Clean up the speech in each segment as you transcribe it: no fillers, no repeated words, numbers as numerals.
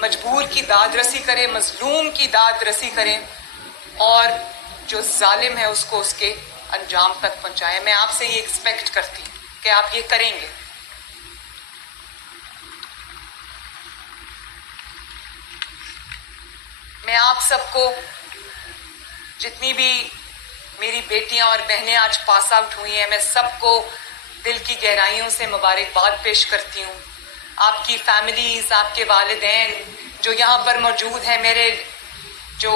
مجبور کی داد رسی کریں، مظلوم کی داد رسی کریں، اور جو ظالم ہے اس کو اس کے انجام تک پہنچائیں۔ میں آپ سے یہ ایکسپیکٹ کرتی ہوں کہ آپ یہ کریں گے۔ میں آپ سب کو، جتنی بھی میری بیٹیاں اور بہنیں آج پاس آؤٹ ہوئی ہیں، میں سب کو دل کی گہرائیوں سے مبارکباد پیش کرتی ہوں۔ آپ کی فیملیز، آپ کے والدین جو یہاں پر موجود ہیں، میرے جو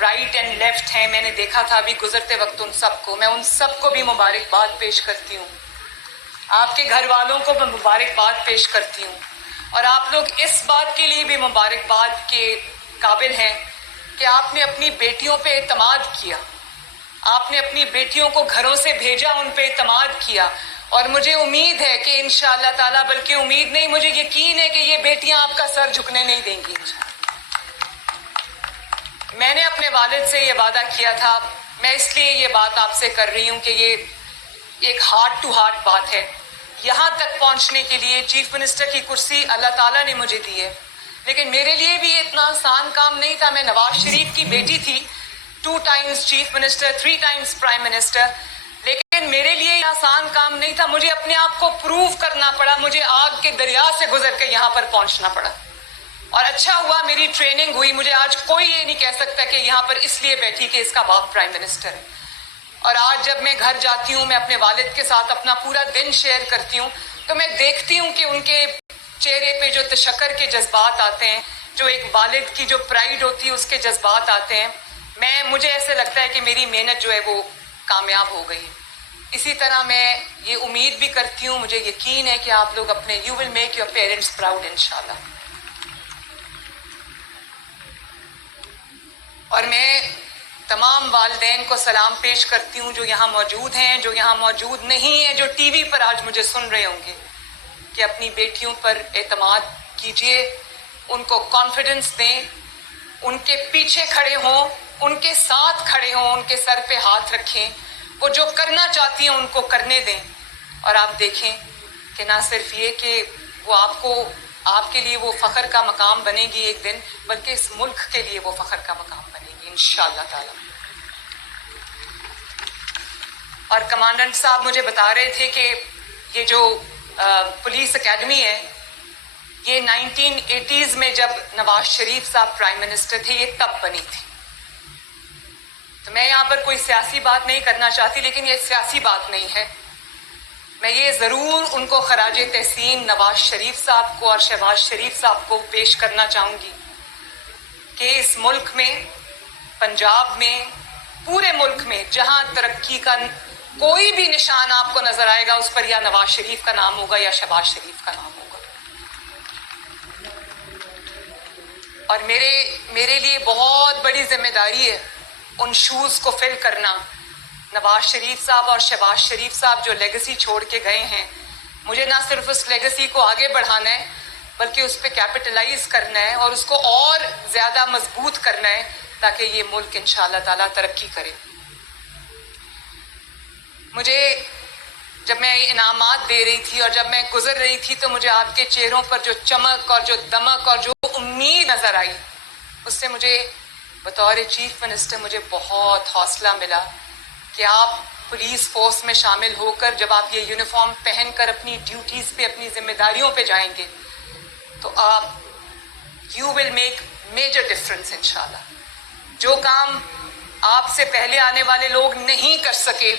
رائٹ اینڈ لیفٹ ہیں، میں نے دیکھا تھا ابھی گزرتے وقت ان سب کو، میں ان سب کو بھی مبارکباد پیش کرتی ہوں۔ آپ کے گھر والوں کو میں مبارکباد پیش کرتی ہوں، اور آپ لوگ اس بات کے لیے بھی مبارکباد کے قابل ہیں کہ آپ نے اپنی بیٹیوں پہ اعتماد کیا، آپ نے اپنی بیٹیوں کو گھروں سے بھیجا، ان پہ اعتماد کیا، اور مجھے امید ہے کہ انشاءاللہ تعالیٰ، بلکہ امید نہیں، مجھے یقین ہے کہ یہ بیٹیاں آپ کا سر جھکنے نہیں دیں گی انشاءاللہ۔ میں نے اپنے والد سے یہ وعدہ کیا تھا، میں اس لیے یہ بات آپ سے کر رہی ہوں کہ یہ ایک ہارٹ ٹو ہارٹ بات ہے۔ یہاں تک پہنچنے کے لیے چیف منسٹر کی کرسی اللہ تعالیٰ نے مجھے دی ہے، لیکن میرے لیے بھی اتنا آسان کام نہیں تھا۔ میں نواز شریف کی بیٹی تھی، 2 Times chief minister, 3 Times prime minister, لیکن میرے لیے یہ آسان کام نہیں تھا۔ مجھے اپنے آپ کو پروو کرنا پڑا، مجھے آگ کے دریا سے گزر کے یہاں پر پہنچنا پڑا، اور اچھا ہوا میری ٹریننگ ہوئی۔ مجھے آج کوئی یہ نہیں کہہ سکتا کہ یہاں پر اس لیے بیٹھی کہ اس کا باپ پرائم منسٹر ہے۔ اور آج جب میں گھر جاتی ہوں، میں اپنے والد کے ساتھ اپنا پورا دن شیئر کرتی ہوں، تو میں دیکھتی ہوں کہ ان کے چہرے پہ جو تشکر کے جذبات آتے ہیں، جو ایک والد کی جو پرائیڈ ہوتی ہے اس کے جذبات آتے ہیں۔ مجھے ایسے لگتا ہے کہ میری محنت جو ہے وہ کامیاب ہو گئی۔ اسی طرح میں یہ امید بھی کرتی ہوں، مجھے یقین ہے کہ آپ لوگ اپنے you will make your parents proud انشاءاللہ۔ اور میں تمام والدین کو سلام پیش کرتی ہوں جو یہاں موجود ہیں، جو یہاں موجود نہیں ہیں، جو ٹی وی پر آج مجھے سن رہے ہوں گے، کہ اپنی بیٹیوں پر اعتماد کیجئے، ان کو کانفیڈنس دیں، ان کے پیچھے کھڑے ہوں، ان کے ساتھ کھڑے ہوں، ان کے سر پہ ہاتھ رکھیں، وہ جو کرنا چاہتی ہیں ان کو کرنے دیں، اور آپ دیکھیں کہ نہ صرف یہ کہ وہ آپ کے لیے وہ فخر کا مقام بنے گی ایک دن، بلکہ اس ملک کے لیے وہ فخر کا مقام بنے گی انشاءاللہ تعالی۔ اور کمانڈنٹ صاحب مجھے بتا رہے تھے کہ یہ جو پولیس اکیڈمی ہے، یہ 1980s میں جب نواز شریف صاحب پرائم منسٹر تھے، یہ تب بنی تھی۔ تو میں یہاں پر کوئی سیاسی بات نہیں کرنا چاہتی، لیکن یہ سیاسی بات نہیں ہے۔ میں یہ ضرور ان کو خراج تحسین نواز شریف صاحب کو اور شہباز شریف صاحب کو پیش کرنا چاہوں گی کہ اس ملک میں، پنجاب میں، پورے ملک میں جہاں ترقی کا کوئی بھی نشان آپ کو نظر آئے گا، اس پر یا نواز شریف کا نام ہوگا یا شہباز شریف کا نام ہوگا۔ اور میرے لیے بہت بڑی ذمہ داری ہے ان شوز کو فل کرنا۔ نواز شریف صاحب اور شہباز شریف صاحب جو لیگسی چھوڑ کے گئے ہیں، مجھے نہ صرف اس لیگسی کو آگے بڑھانا ہے، بلکہ اس پہ کیپٹلائز کرنا ہے اور اس کو اور زیادہ مضبوط کرنا ہے، تاکہ یہ ملک انشاءاللہ تعالیٰ ترقی کرے۔ مجھے جب میں انعامات دے رہی تھی اور جب میں گزر رہی تھی، تو مجھے آپ کے چہروں پر جو چمک اور جو دمک اور جو امید نظر آئی، اس سے مجھے بطور چیف منسٹر مجھے بہت حوصلہ ملا کہ آپ پولیس فورس میں شامل ہو کر جب آپ یہ یونیفارم پہن کر اپنی ڈیوٹیز پہ، اپنی ذمہ داریوں پہ جائیں گے، تو you will make major difference انشاءاللہ۔ جو کام آپ سے پہلے آنے والے لوگ نہیں کر سکے،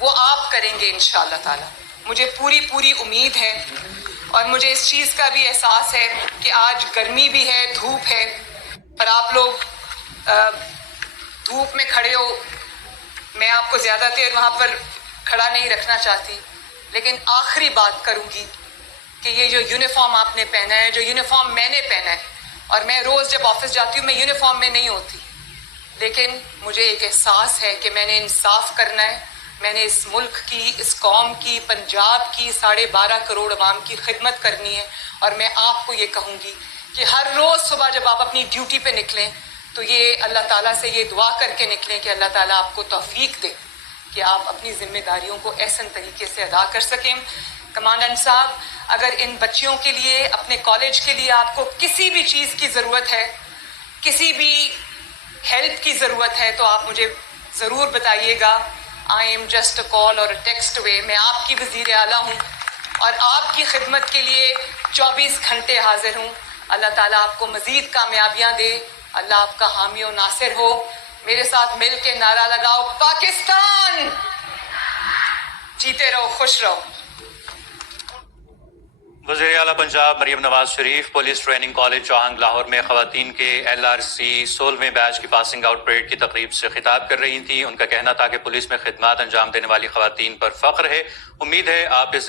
وہ آپ کریں گے انشاءاللہ تعالی۔ مجھے پوری امید ہے، اور مجھے اس چیز کا بھی احساس ہے کہ آج گرمی بھی ہے، دھوپ ہے، اور آپ لوگ دھوپ میں کھڑے ہو۔ میں آپ کو زیادہ دیر وہاں پر کھڑا نہیں رکھنا چاہتی، لیکن آخری بات کروں گی کہ یہ جو یونیفارم آپ نے پہنا ہے، جو یونیفارم میں نے پہنا ہے، اور میں روز جب آفس جاتی ہوں میں یونیفارم میں نہیں ہوتی، لیکن مجھے ایک احساس ہے کہ میں نے انصاف کرنا ہے، میں نے اس ملک کی، اس قوم کی، پنجاب کی 12.5 کروڑ عوام کی خدمت کرنی ہے، اور میں آپ کو یہ کہوں گی کہ ہر روز صبح جب آپ اپنی ڈیوٹی پہ نکلیں تو یہ اللہ تعالیٰ سے یہ دعا کر کے نکلیں کہ اللہ تعالیٰ آپ کو توفیق دے کہ آپ اپنی ذمہ داریوں کو احسن طریقے سے ادا کر سکیں۔ کمانڈنٹ صاحب، اگر ان بچیوں کے لیے، اپنے کالج کے لیے آپ کو کسی بھی چیز کی ضرورت ہے، کسی بھی ہیلپ کی ضرورت ہے، تو آپ مجھے ضرور بتائیے گا. آئی ایم جسٹ اے کال اور اے ٹیکسٹ اوے. میں آپ کی وزیر اعلیٰ ہوں اور آپ کی خدمت کے لیے 24 گھنٹے حاضر ہوں. اللہ تعالیٰ آپ کو مزید کامیابیاں دے. اللہ آپ کا حامی و ناصر ہو. میرے ساتھ مل کے نعرہ لگاؤ، پاکستان جیتے رہو، خوش رہو. وزیر اعلیٰ Punjab Maryam Nawaz Sharif police training college چوہنگ Lahore میں خواتین کے LRC 16ویں بیچ کی پاسنگ آؤٹ پریڈ کی تقریب سے خطاب کر رہی تھیں. ان کا کہنا تھا کہ پولیس میں خدمات انجام دینے والی خواتین پر فخر ہے. امید ہے آپ اس